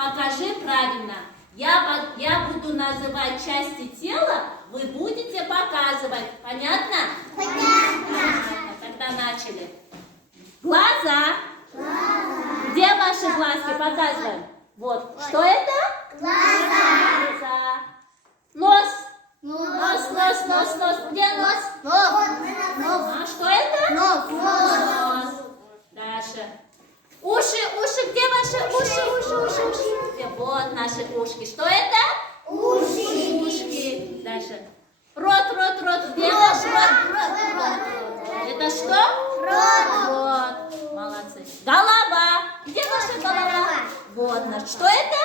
покажи правильно. Я буду называть части тела, вы будете показывать. Понятно? Понятно. Тогда начали. Глаза. Где ваши глазки? Показываем. Вот. Что это? Глаза. Нос. Нос. Где нос? А что это? Нос. Дальше. Уши. Где ваши уши? Где? Вот наши ушки. Что это? Ушки. Дальше. Рот. Где ваш рот? Это что? Рот. Молодцы. Голова. Где ваша голова? Вот наш. Что это?